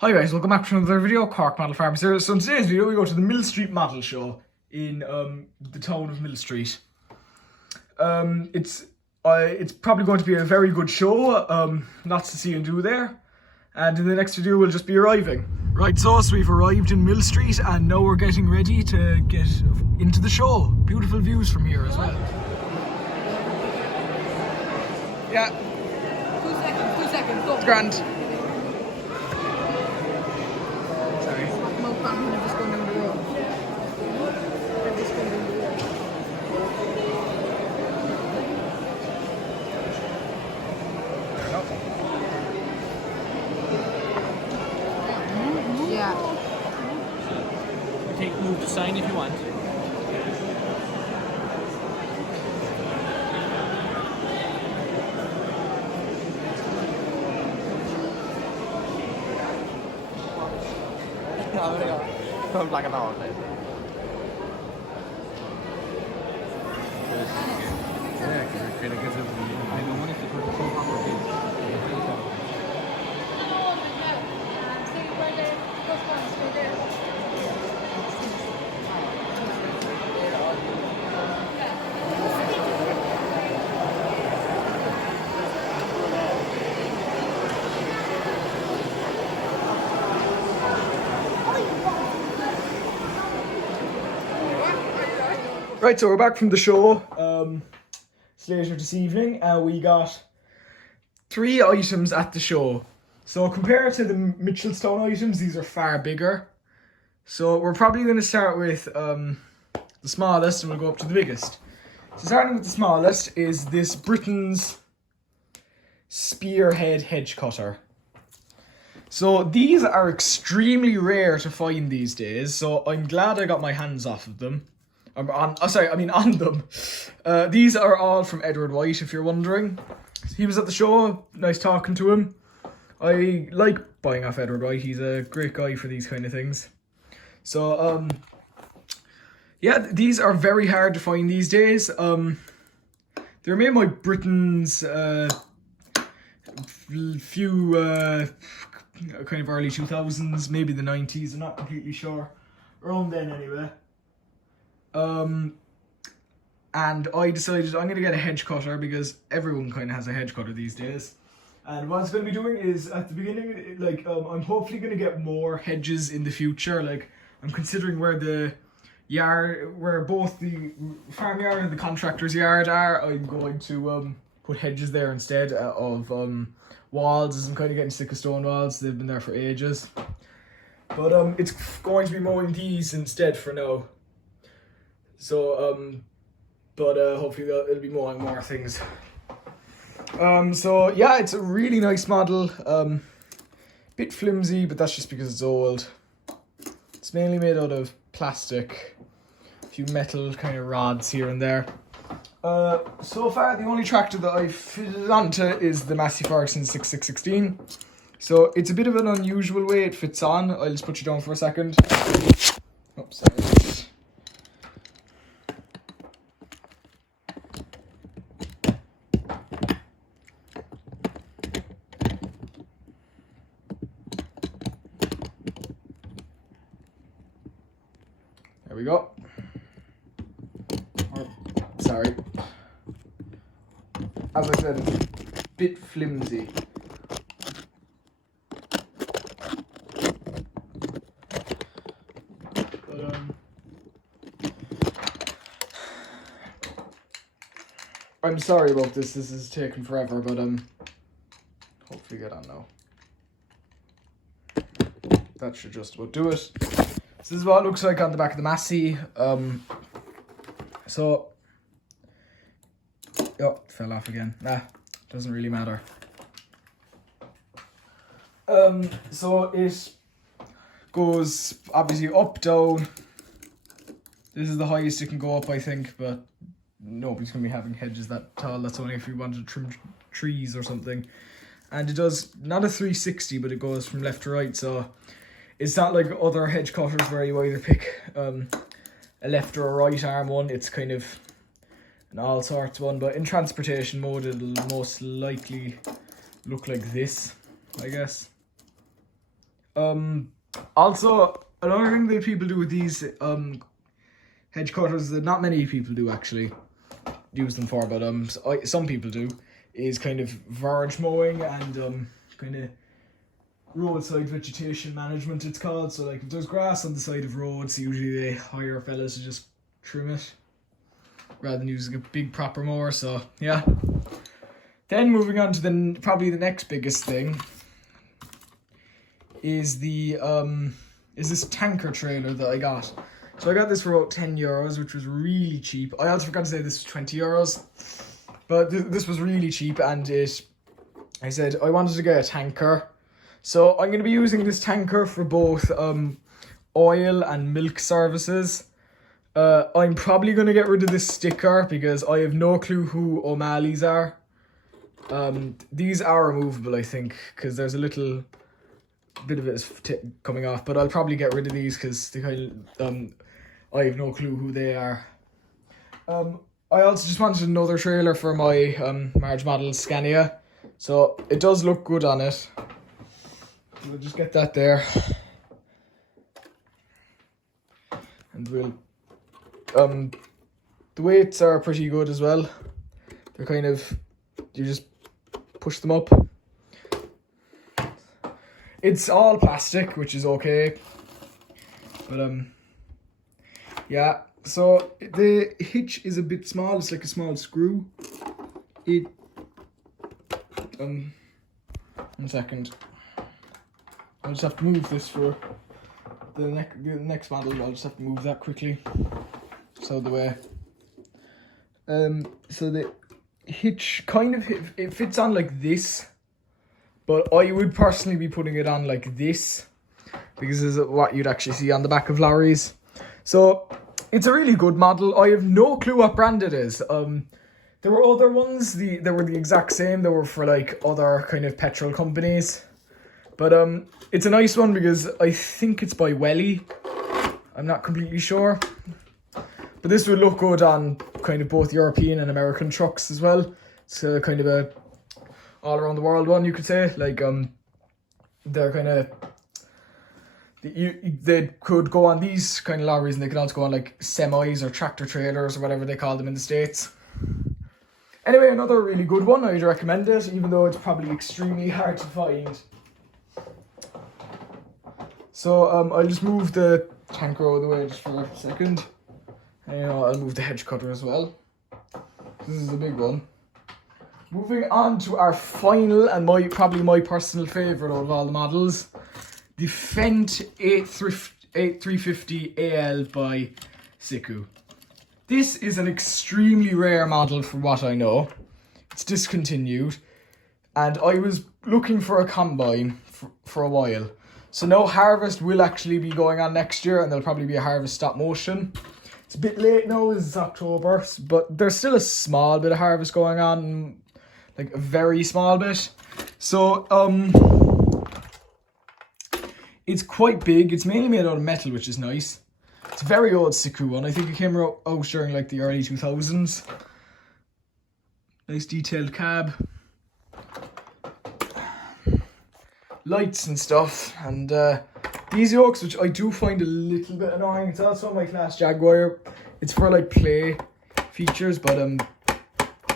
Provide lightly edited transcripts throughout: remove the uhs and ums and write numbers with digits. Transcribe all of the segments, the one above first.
Hi guys, welcome back to another video. Cork Model Farms here. So in today's video we go to the Millstreet Model Show in the town of Millstreet. It's probably going to be a very good show. Lots to see and do there. And in the next video we'll just be arriving. Right, so we've arrived in Millstreet and now we're getting ready to get into the show. Beautiful views from here as well. Yeah. 2 seconds, go. It's grand. Yeah. Move to sign if you want. Không like an hour. Right, so we're back from the show. It's later this evening. We got 3 items at the show. So compared to the Mitchellstown items, these are far bigger. So we're probably going to start with the smallest and we'll go up to the biggest. So starting with the smallest is this Britain's Spearhead Hedge Cutter. So these are extremely rare to find these days, so I'm glad I got my hands off of them. On them. These are all from Edward White, if you're wondering. He was at the show, nice talking to him. I like buying off Edward White, he's a great guy for these kind of things. So, yeah, these are very hard to find these days. They're made by Britain's few kind of early 2000s, maybe the 90s, I'm not completely sure. Around then anyway. And I decided I'm going to get a hedge cutter because everyone kind of has a hedge cutter these days. And what I was going to be doing is at the beginning, I'm hopefully going to get more hedges in the future. Like, I'm considering where both the farmyard and the contractor's yard are. I'm going to put hedges there instead of walls, as I'm kind of getting sick of stone walls. They've been there for ages. But it's going to be mowing these instead for now. So, hopefully it'll be mowing more things. So yeah, it's a really nice model. Bit flimsy, but that's just because it's old. It's mainly made out of plastic, a few metal kind of rods here and there. So far, the only tractor that I've fitted onto is the Massey Ferguson 6616. So it's a bit of an unusual way it fits on. I'll just put you down for a second. Oh, sorry. There we go. Sorry. As I said, it's a bit flimsy. But, I'm sorry about this. This is taking forever, but hopefully get on now. That should just about do it. This is what it looks like on the back of the Massey. So, oh, fell off again. Nah, doesn't really matter. So it goes obviously up, down. This is the highest it can go up, I think, but nobody's going to be having hedges that tall. That's only if you want to trim trees or something. And it does not a 360, but it goes from left to right, so it's not like other hedge cutters where you either pick a left or a right arm one. It's kind of an all sorts one, but in transportation mode it'll most likely look like this, I guess. Also, another thing that people do with these hedge cutters that not many people do actually use them for, but some people do, is kind of verge mowing and kind of roadside vegetation management, it's called. So like if there's grass on the side of roads, usually they hire fellas to just trim it rather than using a big proper mower. So yeah. Then moving on to probably the next biggest thing is this tanker trailer that I got. So I got this for about €10, which was really cheap. I also forgot to say this was €20, but this was really cheap, and I said I wanted to get a tanker. So I'm going to be using this tanker for both oil and milk services. I'm probably going to get rid of this sticker because I have no clue who O'Malley's are. These are removable, I think, because there's a little bit of it is coming off, but I'll probably get rid of these because they kind of I have no clue who they are. I also just wanted another trailer for my Marge model Scania, so it does look good on it. We'll just get that there, and we'll the weights are pretty good as well. They're kind of, you just push them up. It's all plastic, which is okay, but yeah. So the hitch is a bit small. It's like a small screw. One second. I'll just have to move this for the next model. I'll just have to move that quickly. So the way. So the hitch kind of it fits on like this, but I would personally be putting it on like this because this is what you'd actually see on the back of lorries. So it's a really good model. I have no clue what brand it is. There were other ones. They were the exact same. They were for like other kind of petrol companies. But it's a nice one because I think it's by Welly. I'm not completely sure. But this would look good on kind of both European and American trucks as well. It's kind of a all around the world one, you could say. Like they're kind of they could go on these kind of lorries, and they could also go on like semis or tractor trailers or whatever they call them in the States. Anyway, another really good one. I'd recommend it, even though it's probably extremely hard to find. So I'll just move the tanker out of the way just for a second. And I'll move the hedge cutter as well. This is the big one. Moving on to our final and probably my personal favourite out of all the models. The Fendt 8350 AL by Siku. This is an extremely rare model for what I know. It's discontinued. And I was looking for a combine for a while. So now harvest will actually be going on next year, and there'll probably be a harvest stop motion. It's a bit late now, it's October, but there's still a small bit of harvest going on, like a very small bit. So it's quite big. It's mainly made out of metal, which is nice. It's a very old Siku one. I think it came out during like the early 2000s. Nice detailed cab. Lights and stuff, and these yokes, which I do find a little bit annoying. It's also my class Jaguar. It's for like play features, but it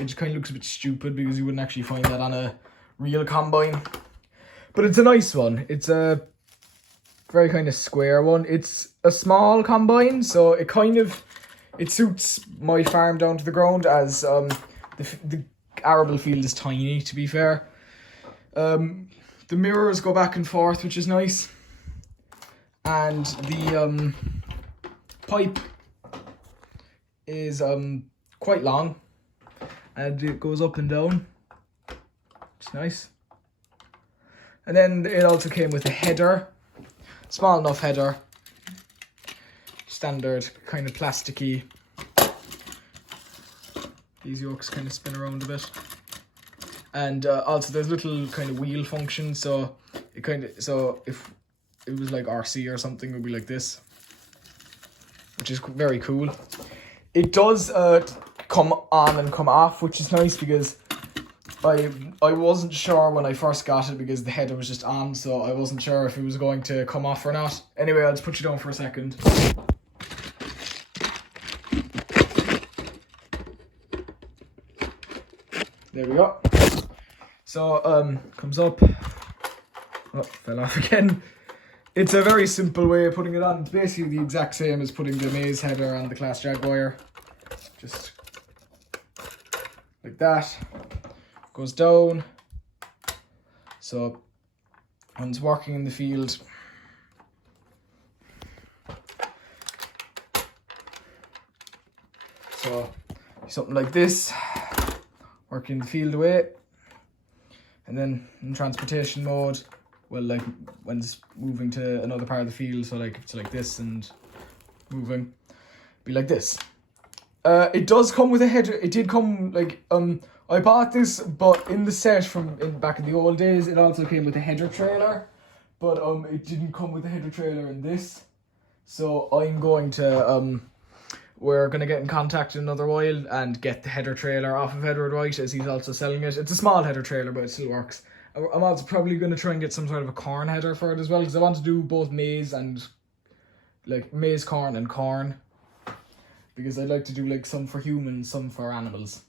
just kind of looks a bit stupid because you wouldn't actually find that on a real combine. But it's a nice one. It's a very kind of square one. It's a small combine, so it suits my farm down to the ground, as the arable field is tiny, to be fair. The mirrors go back and forth, which is nice. And the pipe is quite long, and it goes up and down. It's nice. And then it also came with a header, small enough header, standard kind of plasticky. These yokes kind of spin around a bit. And also there's little kind of wheel function, so if it was like RC or something, it would be like this, which is very cool. It does come on and come off, which is nice because I wasn't sure when I first got it because the header was just on, so I wasn't sure if it was going to come off or not. Anyway, I'll just put you down for a second. There we go. So, comes up. Oh, fell off again. It's a very simple way of putting it on. It's basically the exact same as putting the Maze header on the Class Jaguar. Just like that. Goes down. So, when it's working in the field, so something like this, working the field away. And then in transportation mode, well, like when it's moving to another part of the field, so like it's like this and moving, be like this. It does come with a header. It did come like I bought this, but in the set from back in the old days, it also came with a header trailer, but it didn't come with a header trailer in this. So I'm going to we're gonna get in contact in another while and get the header trailer off of Edward White, as he's also selling it. It's a small header trailer, but it still works. I'm also probably going to try and get some sort of a corn header for it as well, because I want to do both maize and like maize, corn and corn, because I'd like to do like some for humans, some for animals.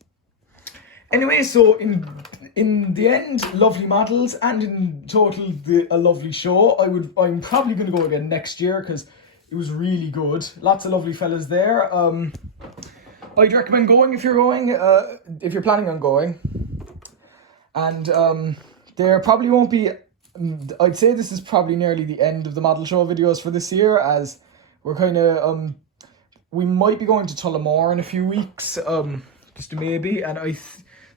Anyway, so in the end, lovely models, and in total a lovely show. I'm probably going to go again next year because it was really good. Lots of lovely fellas there. I'd recommend going if you're going, if you're planning on going. And there probably won't be, I'd say this is probably nearly the end of the model show videos for this year, as we're kind of, we might be going to Tullamore in a few weeks, just a maybe, and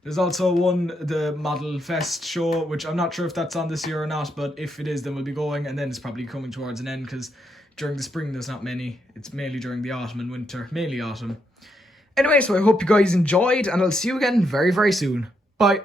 there's also the Model Fest show, which I'm not sure if that's on this year or not, but if it is, then we'll be going, and then it's probably coming towards an end, because during the spring there's not many. It's mainly during the autumn and winter, mainly autumn. Anyway, so I hope you guys enjoyed, and I'll see you again very, very soon. Bye.